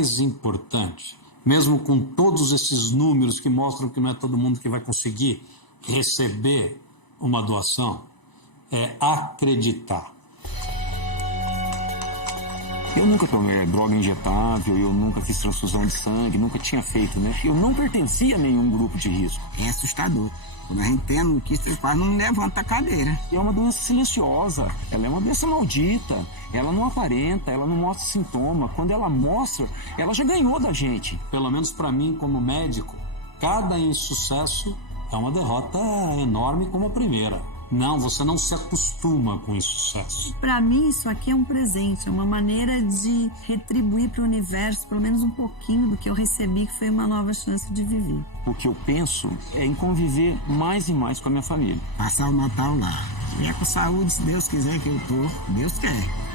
mais importante, mesmo com todos esses números que mostram que não é todo mundo que vai conseguir receber uma doação, é acreditar. Eu nunca tomei droga injetável, eu nunca fiz transfusão de sangue, nunca tinha feito, né? Eu não pertencia a nenhum grupo de risco. É assustador. Quando a gente tem a notícia, quase não levanta a cadeira. É uma doença silenciosa, ela é uma doença maldita, ela não aparenta, ela não mostra sintoma. Quando ela mostra, ela já ganhou da gente. Pelo menos para mim, como médico, cada insucesso é uma derrota enorme como a primeira. Não, você não se acostuma com o insucesso. Para mim, isso aqui é um presente, é uma maneira de retribuir para o universo, pelo menos um pouquinho do que eu recebi, que foi uma nova chance de viver. O que eu penso é em conviver mais e mais com a minha família. Passar o Natal lá. E é com saúde, se Deus quiser que eu tô, Deus quer.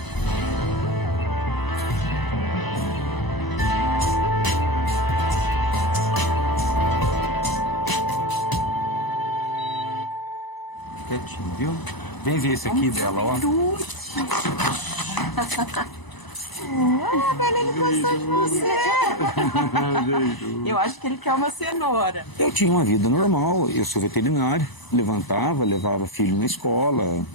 Viu? Vem ver esse aqui dela, ó. Eu acho que ele quer uma cenoura. Eu tinha uma vida normal, eu sou veterinário, levantava, levava filho na escola,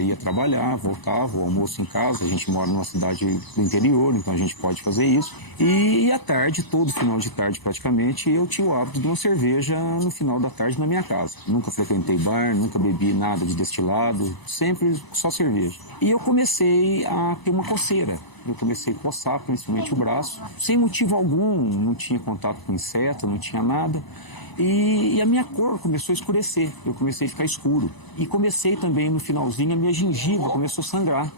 ia trabalhar, voltava, o almoço em casa, a gente mora numa cidade do interior, então a gente pode fazer isso. E à tarde, todo final de tarde praticamente, eu tinha o hábito de uma cerveja no final da tarde na minha casa. Nunca frequentei bar, nunca bebi nada de destilado, sempre só cerveja. E eu comecei a ter uma coceira. Eu comecei a coçar, principalmente o braço, sem motivo algum, não tinha contato com inseto, não tinha nada. E a minha cor começou a escurecer, eu comecei a ficar escuro. E comecei também, no finalzinho, a minha gengiva começou a sangrar.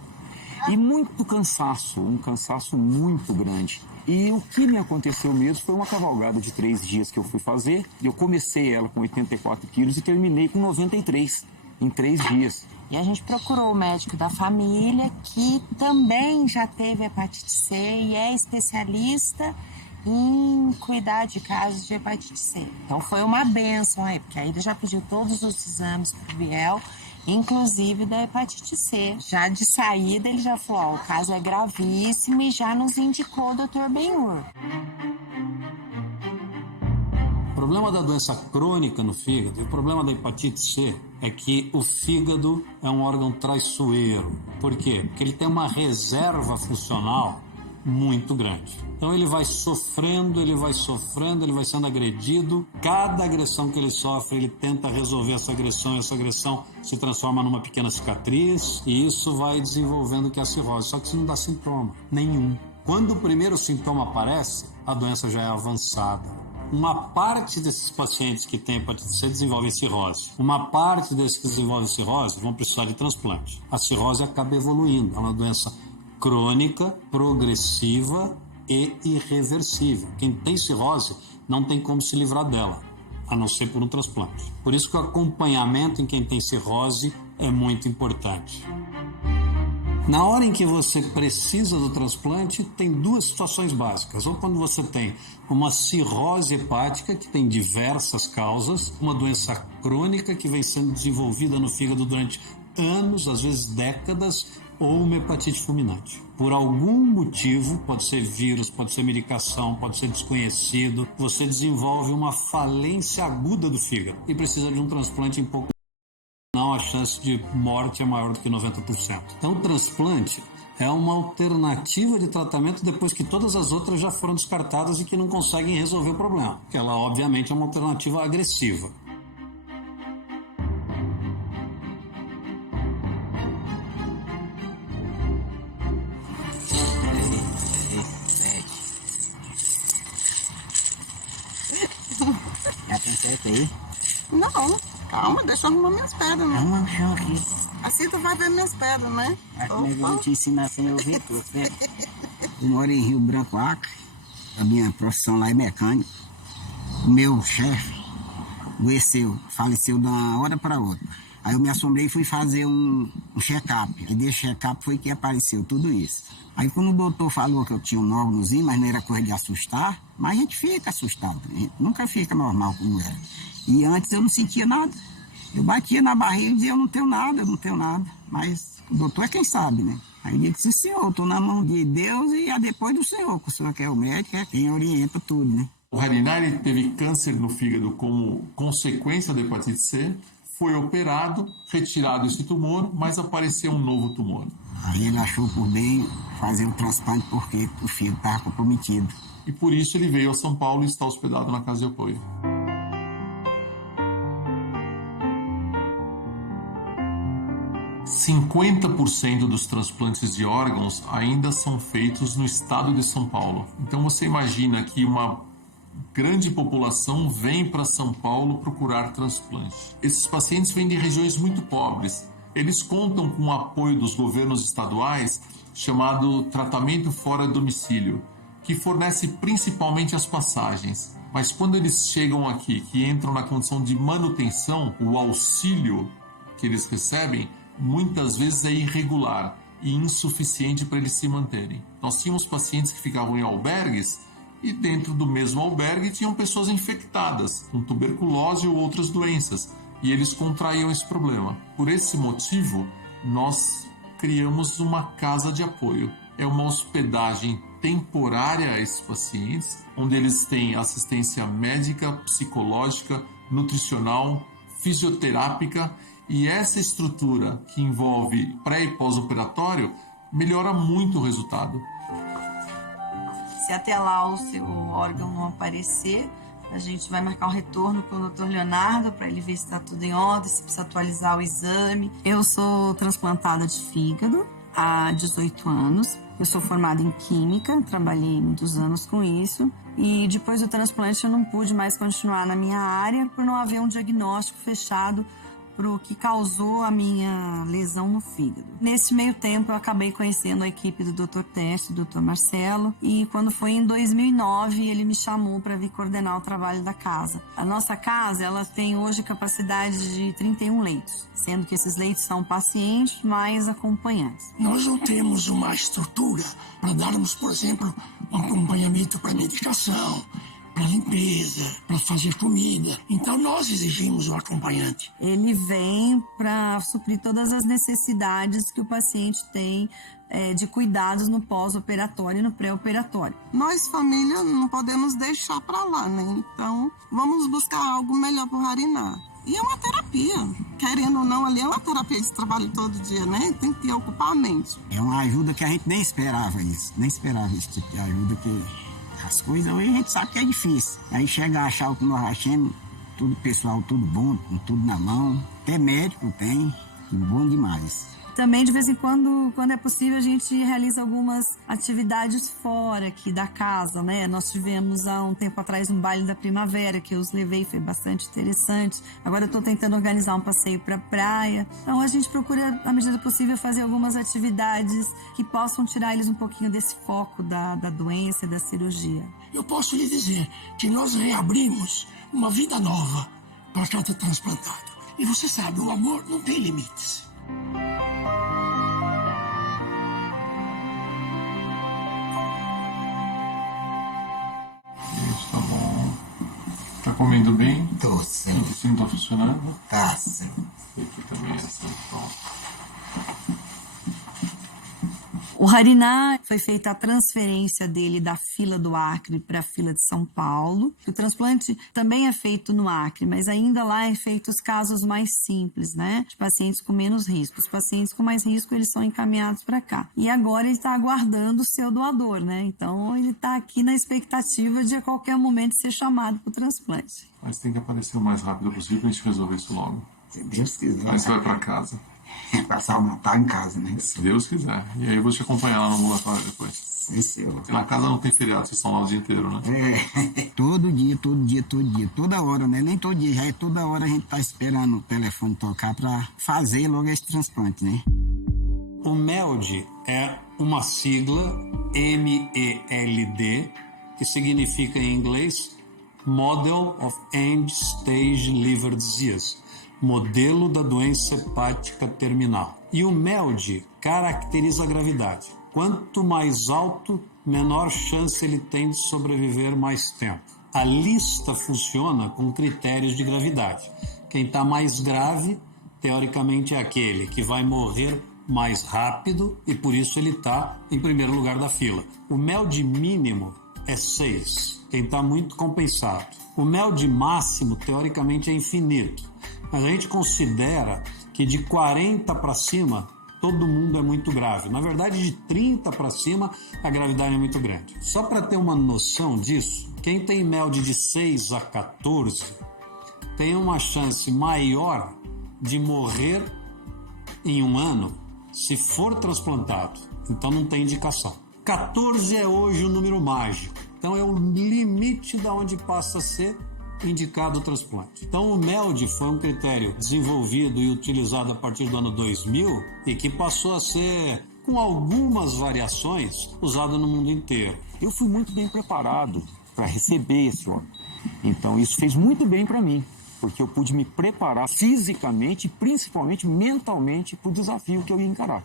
E muito cansaço, um cansaço muito grande. E o que me aconteceu mesmo foi uma cavalgada de 3 dias que eu fui fazer. Eu comecei ela com 84 quilos e terminei com 93 em 3 dias. E a gente procurou o médico da família, que também já teve hepatite C e é especialista em cuidar de casos de hepatite C. Então foi uma bênção aí, porque aí ele já pediu todos os exames pro Biel, inclusive da hepatite C. Já de saída ele já falou, ó, o caso é gravíssimo e já nos indicou o Dr. Benhur. O problema da doença crônica no fígado, e o problema da hepatite C, é que o fígado é um órgão traiçoeiro. Por quê? Porque ele tem uma reserva funcional muito grande. Então ele vai sofrendo, ele vai sendo agredido. Cada agressão que ele sofre, ele tenta resolver essa agressão, e essa agressão se transforma numa pequena cicatriz, e isso vai desenvolvendo que é a cirrose. Só que isso não dá sintoma nenhum. Quando o primeiro sintoma aparece, a doença já é avançada. Uma parte desses pacientes que têm hepatite C desenvolvem cirrose. Uma parte desses que desenvolvem cirrose vão precisar de transplante. A cirrose acaba evoluindo. É uma doença crônica, progressiva e irreversível. Quem tem cirrose não tem como se livrar dela, a não ser por um transplante. Por isso que o acompanhamento em quem tem cirrose é muito importante. Na hora em que você precisa do transplante, tem 2 situações básicas. Ou quando você tem uma cirrose hepática, que tem diversas causas, uma doença crônica que vem sendo desenvolvida no fígado durante anos, às vezes décadas, ou uma hepatite fulminante. Por algum motivo, pode ser vírus, pode ser medicação, pode ser desconhecido, você desenvolve uma falência aguda do fígado e precisa de um transplante em pouco tempo. Não, a chance de morte é maior do que 90%. Então, o transplante é uma alternativa de tratamento depois que todas as outras já foram descartadas e que não conseguem resolver o problema. Porque ela, obviamente, é uma alternativa agressiva. Já tem certo aí? Não, calma, deixa eu arrumar minhas pedras, né? Arruma o chão aqui. Assim tu vai ver minhas pedras, né? Acho que eu vou te ensinar sem eu ver tudo, né? Eu moro em Rio Branco, Acre. A minha profissão lá é mecânico. O meu chefe adoeceu, faleceu de uma hora para outra. Aí eu me assombrei e fui fazer um check-up. E desse check-up foi que apareceu tudo isso. Aí quando o doutor falou que eu tinha um nódulozinho, mas não era coisa de assustar, mas a gente fica assustado, a gente nunca fica normal como era. E antes eu não sentia nada. Eu batia na barriga e dizia, eu não tenho nada. Mas o doutor é quem sabe, né? Aí ele disse, senhor, estou na mão de Deus e depois do senhor, que o senhor que é o médico, é quem orienta tudo, né? O Harinai teve câncer no fígado como consequência da hepatite C, foi operado, retirado esse tumor, mas apareceu um novo tumor. Aí ele achou por bem fazer o transplante porque o fígado estava comprometido. E por isso ele veio a São Paulo e está hospedado na casa de apoio. – 50% dos transplantes de órgãos ainda são feitos no estado de São Paulo. Então você imagina que uma grande população vem para São Paulo procurar transplante. Esses pacientes vêm de regiões muito pobres. Eles contam com o apoio dos governos estaduais, chamado tratamento fora do domicílio, que fornece principalmente as passagens. Mas quando eles chegam aqui, que entram na condição de manutenção, o auxílio que eles recebem muitas vezes é irregular e insuficiente para eles se manterem. Nós tínhamos pacientes que ficavam em albergues e dentro do mesmo albergue tinham pessoas infectadas com tuberculose ou outras doenças e eles contraíam esse problema. Por esse motivo, nós criamos uma casa de apoio. É uma hospedagem temporária a esses pacientes, onde eles têm assistência médica, psicológica, nutricional, fisioterápica, e essa estrutura que envolve pré- e pós-operatório melhora muito o resultado. Se até lá o seu órgão não aparecer, a gente vai marcar um retorno com o Dr. Leonardo para ele ver se está tudo em ordem, se precisa atualizar o exame. Eu sou transplantada de fígado há 18 anos. Eu sou formada em Química, trabalhei muitos anos com isso. E depois do transplante eu não pude mais continuar na minha área por não haver um diagnóstico fechado para o que causou a minha lesão no fígado. Nesse meio tempo eu acabei conhecendo a equipe do Dr. Teste, do Dr. Marcelo, e quando foi em 2009 ele me chamou para vir coordenar o trabalho da casa. A nossa casa ela tem hoje capacidade de 31 leitos, sendo que esses leitos são pacientes mais acompanhantes. Nós não temos uma estrutura para darmos, por exemplo, um acompanhamento para medicação, para limpeza, para fazer comida. Então nós exigimos um acompanhante. Ele vem para suprir todas as necessidades que o paciente tem de cuidados no pós-operatório e no pré-operatório. Nós, família, não podemos deixar para lá, né? Então vamos buscar algo melhor para o Harinai. E é uma terapia. Querendo ou não, ali é uma terapia de trabalho todo dia, né? Tem que ocupar a mente. É uma ajuda que a gente nem esperava isso. Nem esperava esse tipo de ajuda que... As coisas hoje a gente sabe que é difícil. Aí chega a achar o que nós achamos, tudo pessoal, tudo bom, com tudo na mão. Até médico tem, bom demais. Também, de vez em quando é possível, a gente realiza algumas atividades fora aqui da casa, né? Nós tivemos há um tempo atrás um baile da primavera, que eu os levei, foi bastante interessante. Agora eu estou tentando organizar um passeio para a praia. Então a gente procura, à medida possível, fazer algumas atividades que possam tirar eles um pouquinho desse foco da doença e da cirurgia. Eu posso lhe dizer que nós reabrimos uma vida nova para cada transplantado. E você sabe, o amor não tem limites. Isso, tá bom. Tá comendo bem? Tô sim. O intestino tá funcionando? Tá sim. Aqui também é assim, pronto. O Harinai foi feita a transferência dele da fila do Acre para a fila de São Paulo. O transplante também é feito no Acre, mas ainda lá é feito os casos mais simples, né? De pacientes com menos risco. Os pacientes com mais risco, eles são encaminhados para cá. E agora ele está aguardando o seu doador, né? Então ele está aqui na expectativa de a qualquer momento ser chamado para o transplante. Mas tem que aparecer o mais rápido possível para a gente resolver isso logo. Se Deus quiser. Aí você vai para casa. Passar o Natal em casa, né? Se Deus quiser. E aí eu vou te acompanhar lá no ambulatório depois. Sim, senhor. Porque na casa não tem feriado, vocês estão lá o dia inteiro, né? É, todo dia, toda hora, né? Nem todo dia, já é toda hora a gente tá esperando o telefone tocar para fazer logo esse transplante, né? O MELD é uma sigla, MELD, que significa em inglês Model of End Stage Liver Disease, modelo da doença hepática terminal. E o MELD caracteriza a gravidade. Quanto mais alto, menor chance ele tem de sobreviver mais tempo. A lista funciona com critérios de gravidade. Quem está mais grave, teoricamente, é aquele que vai morrer mais rápido e por isso ele está em primeiro lugar da fila. O MELD mínimo é 6, quem está muito compensado. O MELD máximo, teoricamente, é infinito, mas a gente considera que de 40 para cima, todo mundo é muito grave. Na verdade, de 30 para cima, a gravidade é muito grande. Só para ter uma noção disso, quem tem MELD de 6 a 14 tem uma chance maior de morrer em um ano se for transplantado. Então não tem indicação. 14 é hoje o número mágico. Então é o limite da onde passa a ser indicado o transplante. Então o MELD foi um critério desenvolvido e utilizado a partir do ano 2000 e que passou a ser, com algumas variações, usado no mundo inteiro. Eu fui muito bem preparado para receber esse órgão. Então isso fez muito bem para mim, porque eu pude me preparar fisicamente e principalmente mentalmente para o desafio que eu ia encarar.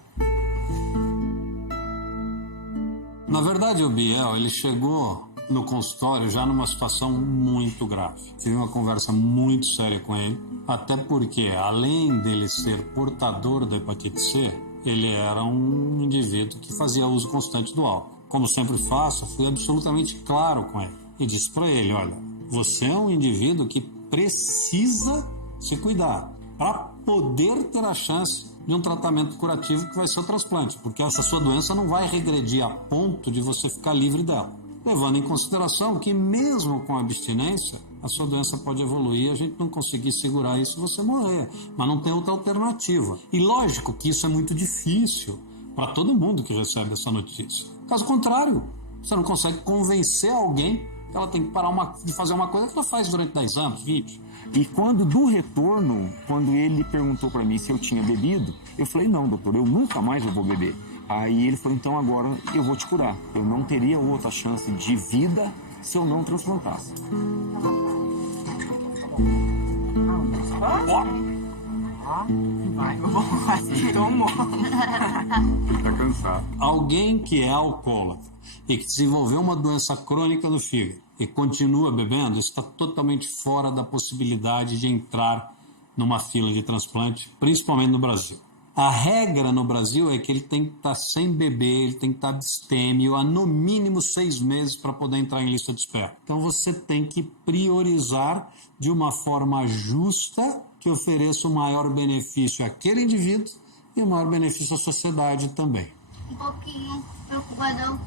Na verdade, o Biel, ele chegou no consultório já numa situação muito grave. Tive uma conversa muito séria com ele, até porque, além dele ser portador da hepatite C, ele era um indivíduo que fazia uso constante do álcool. Como sempre faço, fui absolutamente claro com ele e disse para ele, olha, você é um indivíduo que precisa se cuidar para poder ter a chance de um tratamento curativo que vai ser o transplante, porque essa sua doença não vai regredir a ponto de você ficar livre dela. Levando em consideração que mesmo com a abstinência, a sua doença pode evoluir, a gente não conseguir segurar isso e você morrer, mas não tem outra alternativa. E lógico que isso é muito difícil para todo mundo que recebe essa notícia. Caso contrário, você não consegue convencer alguém que ela tem que parar de fazer uma coisa que ela faz durante 10 anos, 20. E do retorno, quando ele perguntou para mim se eu tinha bebido, eu falei, não, doutor, eu nunca mais vou beber. Aí ele falou, então agora eu vou te curar. Eu não teria outra chance de vida se eu não transplantasse. Vai, tomou. Ele tá cansado. Alguém que é alcoólatra e que desenvolveu uma doença crônica no fígado e continua bebendo, está totalmente fora da possibilidade de entrar numa fila de transplante, principalmente no Brasil. A regra no Brasil é que ele tem que estar sem beber, ele tem que estar abstêmio há no mínimo 6 meses para poder entrar em lista de espera. Então você tem que priorizar de uma forma justa que ofereça o maior benefício àquele indivíduo e o maior benefício à sociedade também. Um pouquinho preocupadão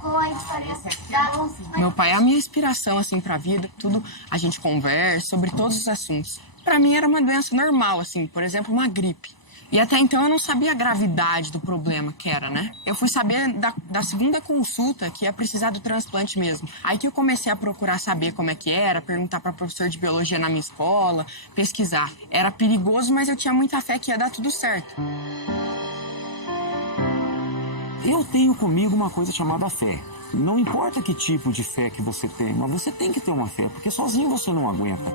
com a diferença da... Meu pai é a minha inspiração assim para a vida, tudo a gente conversa sobre todos os assuntos. Para mim era uma doença normal, assim, por exemplo, uma gripe. E até então eu não sabia a gravidade do problema que era, né? Eu fui saber da segunda consulta que ia precisar do transplante mesmo. Aí que eu comecei a procurar saber como é que era, perguntar para professor de biologia na minha escola, pesquisar. Era perigoso, mas eu tinha muita fé que ia dar tudo certo. Eu tenho comigo uma coisa chamada fé. Não importa que tipo de fé que você tem, mas você tem que ter uma fé, porque sozinho você não aguenta.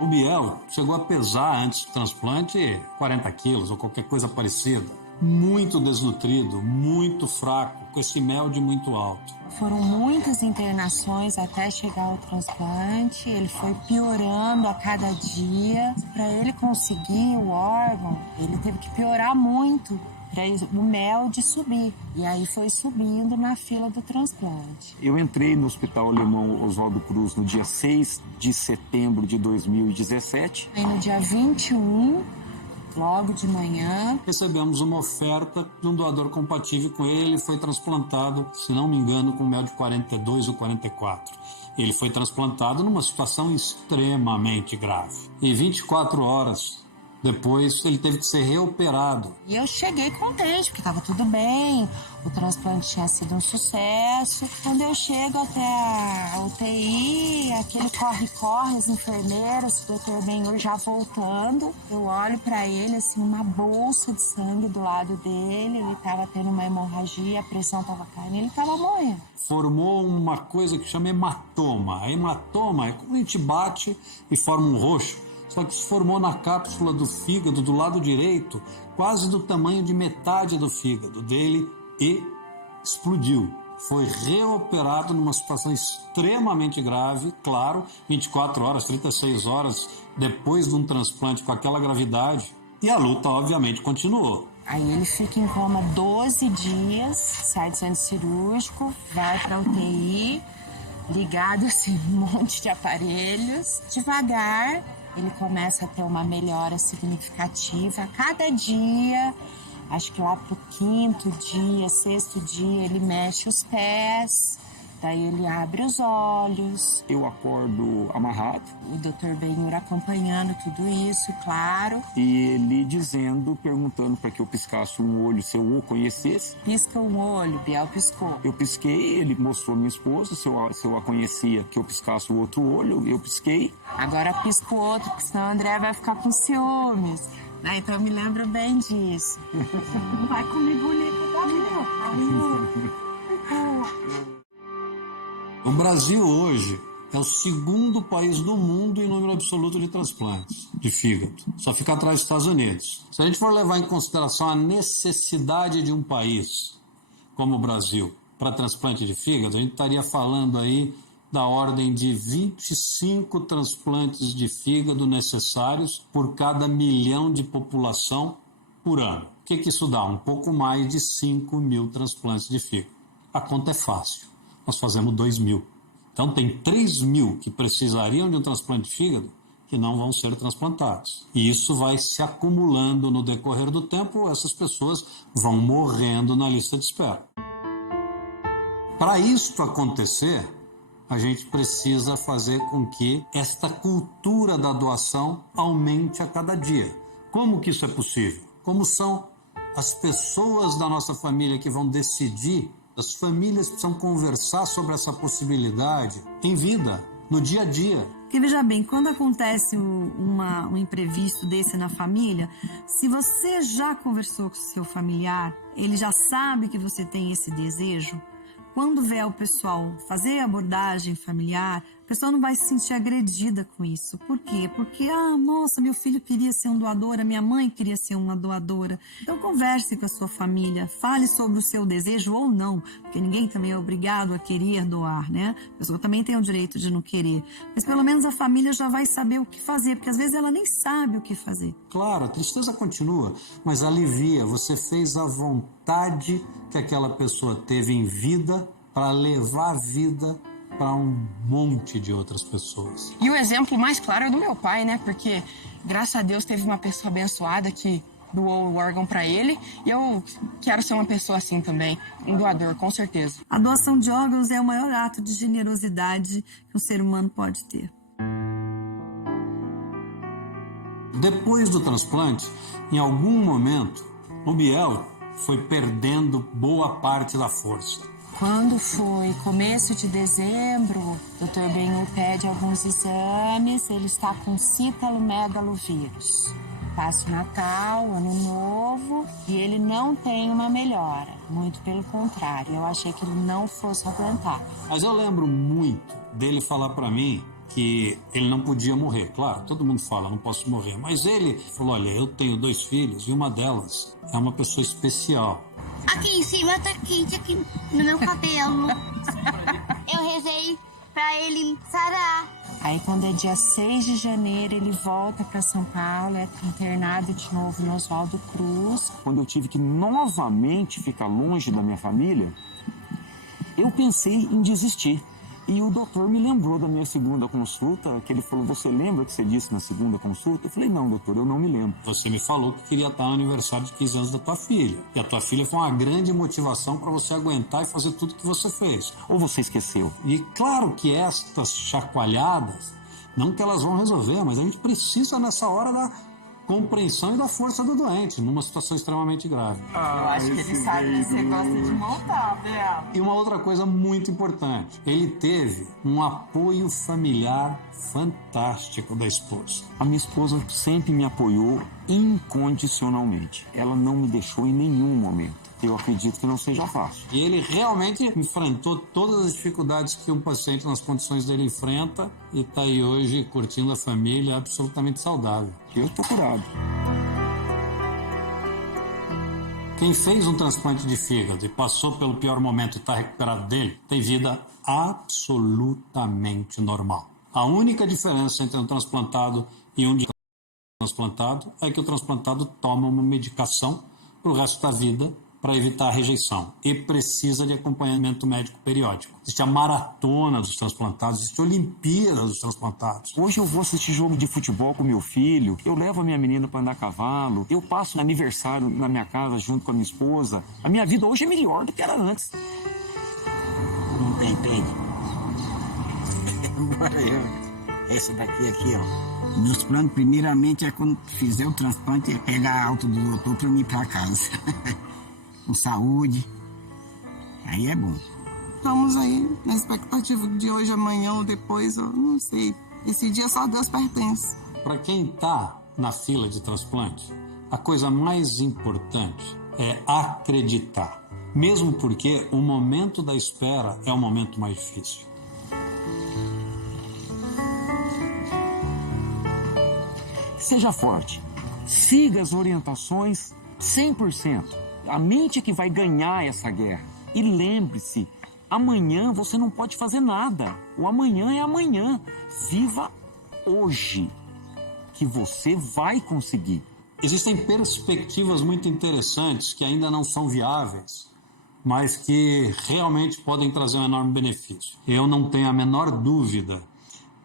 O Biel chegou a pesar antes do transplante 40 quilos ou qualquer coisa parecida. Muito desnutrido, muito fraco, com esse MELD muito alto. Foram muitas internações até chegar ao transplante. Ele foi piorando a cada dia. Para ele conseguir o órgão, ele teve que piorar muito para o MELD subir. E aí foi subindo na fila do transplante. Eu entrei no Hospital Alemão Oswaldo Cruz no dia 6 de setembro de 2017. Aí no dia 21, logo de manhã, recebemos uma oferta de um doador compatível com ele. Ele foi transplantado, se não me engano, com MELD 42 ou 44. Ele foi transplantado numa situação extremamente grave. E 24 horas depois, ele teve que ser reoperado. E eu cheguei contente, porque estava tudo bem, o transplante tinha sido um sucesso. Quando eu chego até a UTI, aquele corre-corre, os enfermeiros, o doutor Benhur já voltando, eu olho para ele, assim, uma bolsa de sangue do lado dele, ele estava tendo uma hemorragia, a pressão estava caindo, ele estava morrendo. Formou uma coisa que chama hematoma. A hematoma é quando a gente bate e forma um roxo. Só que se formou na cápsula do fígado, do lado direito, quase do tamanho de metade do fígado dele e explodiu. Foi reoperado numa situação extremamente grave, claro, 24 horas, 36 horas depois de um transplante com aquela gravidade, E a luta, obviamente, continuou. Aí ele fica em coma 12 dias, sai do centro cirúrgico, vai para UTI, ligado assim, um monte de aparelhos. Devagar, ele começa a ter uma melhora significativa. A cada dia, acho que lá pro 5º dia, 6º dia, ele mexe os pés. Daí ele abre os olhos. Eu acordo amarrado. O Dr. Benhur acompanhando tudo isso, claro. E ele dizendo, perguntando para que eu piscasse um olho se eu o conhecesse. Pisca um olho, Biel piscou. Eu pisquei, ele mostrou a minha esposa, se eu a conhecia, que eu piscasse o outro olho, eu pisquei. Agora pisca o outro, porque senão o André vai ficar com ciúmes. Então eu me lembro bem disso. Não vai comer boneca da minha. O Brasil hoje é o 2º país do mundo em número absoluto de transplantes de fígado. Só fica atrás dos Estados Unidos. Se a gente for levar em consideração a necessidade de um país como o Brasil para transplante de fígado, a gente estaria falando aí da ordem de 25 transplantes de fígado necessários por cada 1 milhão de população por ano. O que isso dá? Um pouco mais de 5.000 transplantes de fígado. A conta é fácil. Nós fazemos 2.000. Então tem 3.000 que precisariam de um transplante de fígado que não vão ser transplantados. E isso vai se acumulando no decorrer do tempo, essas pessoas vão morrendo na lista de espera. Para isso acontecer, a gente precisa fazer com que esta cultura da doação aumente a cada dia. Como que isso é possível? Como são as pessoas da nossa família que vão decidir? As famílias precisam conversar sobre essa possibilidade em vida, no dia a dia. Porque veja bem, quando acontece um imprevisto desse na família, se você já conversou com o seu familiar, ele já sabe que você tem esse desejo, quando vier o pessoal fazer a abordagem familiar, a pessoa não vai se sentir agredida com isso. Por quê? Porque, nossa, meu filho queria ser um doador, a minha mãe queria ser uma doadora. Então, converse com a sua família, fale sobre o seu desejo ou não, porque ninguém também é obrigado a querer doar, né? A pessoa também tem o direito de não querer. Mas, pelo menos, a família já vai saber o que fazer, porque, às vezes, ela nem sabe o que fazer. Claro, a tristeza continua, mas alivia. Você fez a vontade que aquela pessoa teve em vida para levar a vida para um monte de outras pessoas. E o exemplo mais claro é do meu pai, né? Porque, graças a Deus, teve uma pessoa abençoada que doou o órgão para ele. E eu quero ser uma pessoa assim também, um doador, com certeza. A doação de órgãos é o maior ato de generosidade que um ser humano pode ter. Depois do transplante, em algum momento, o Biel foi perdendo boa parte da força. Quando foi começo de dezembro, o Dr. Benhur pede alguns exames, ele está com citalomegalovírus. Passa o Natal, Ano Novo, e ele não tem uma melhora. Muito pelo contrário, eu achei que ele não fosse aguentar. Mas eu lembro muito dele falar para mim que ele não podia morrer. Claro, todo mundo fala, não posso morrer. Mas ele falou, olha, eu tenho 2 filhos e uma delas é uma pessoa especial. Aqui em cima tá quente, aqui no meu cabelo. Eu rezei pra ele sarar. Aí quando é dia 6 de janeiro, ele volta para São Paulo, é internado de novo no Oswaldo Cruz. Quando eu tive que novamente ficar longe da minha família, eu pensei em desistir. E o doutor me lembrou da minha segunda consulta, que ele falou, você lembra o que você disse na segunda consulta? Eu falei, não, doutor, eu não me lembro. Você me falou que queria estar no aniversário de 15 anos da tua filha. E a tua filha foi uma grande motivação para você aguentar e fazer tudo que você fez. Ou você esqueceu? E claro que estas chacoalhadas, não que elas vão resolver, mas a gente precisa nessa hora da compreensão e da força do doente, numa situação extremamente grave. Eu acho que ele sabe que você gosta de montar, Bel. E uma outra coisa muito importante, ele teve um apoio familiar fantástico da esposa. A minha esposa sempre me apoiou incondicionalmente. Ela não me deixou em nenhum momento. Eu acredito que não seja fácil. E ele realmente enfrentou todas as dificuldades que um paciente nas condições dele enfrenta e está aí hoje curtindo a família absolutamente saudável. Eu estou curado. Quem fez um transplante de fígado e passou pelo pior momento e está recuperado dele, tem vida absolutamente normal. A única diferença entre um transplantado e um de transplantado é que o transplantado toma uma medicação para o resto da vida para evitar a rejeição e precisa de acompanhamento médico periódico. Existe a maratona dos transplantados, existe a Olimpíada dos transplantados. Hoje eu vou assistir jogo de futebol com meu filho, eu levo a minha menina para andar a cavalo, eu passo aniversário na minha casa junto com a minha esposa. A minha vida hoje é melhor do que era antes. Não tem pena. Agora essa daqui aqui, ó. Meus planos, primeiramente, é quando fizer o transplante, é pegar a alta do doutor para eu ir para casa. Com saúde. Aí é bom. Estamos aí na expectativa de hoje, amanhã ou depois, eu não sei. Esse dia só Deus pertence. Para quem está na fila de transplante, a coisa mais importante é acreditar. Mesmo porque o momento da espera é o momento mais difícil. Seja forte. Siga as orientações 100%. A mente que vai ganhar essa guerra. E lembre-se, amanhã você não pode fazer nada. O amanhã é amanhã. Viva hoje, que você vai conseguir. Existem perspectivas muito interessantes que ainda não são viáveis, mas que realmente podem trazer um enorme benefício. Eu não tenho a menor dúvida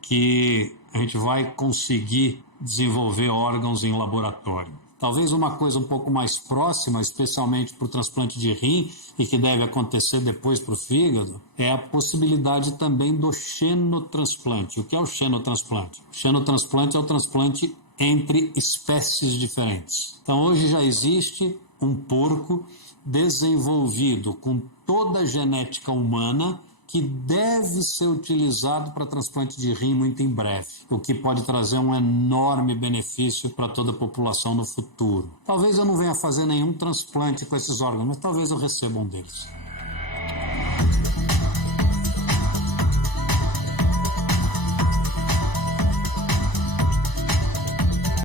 que a gente vai conseguir desenvolver órgãos em laboratório. Talvez uma coisa um pouco mais próxima, especialmente para o transplante de rim, e que deve acontecer depois para o fígado, é a possibilidade também do xenotransplante. O que é o xenotransplante? O xenotransplante é o transplante entre espécies diferentes. Então, hoje já existe um porco desenvolvido com toda a genética humana que deve ser utilizado para transplante de rim muito em breve, o que pode trazer um enorme benefício para toda a população no futuro. Talvez eu não venha fazer nenhum transplante com esses órgãos, mas talvez eu receba um deles.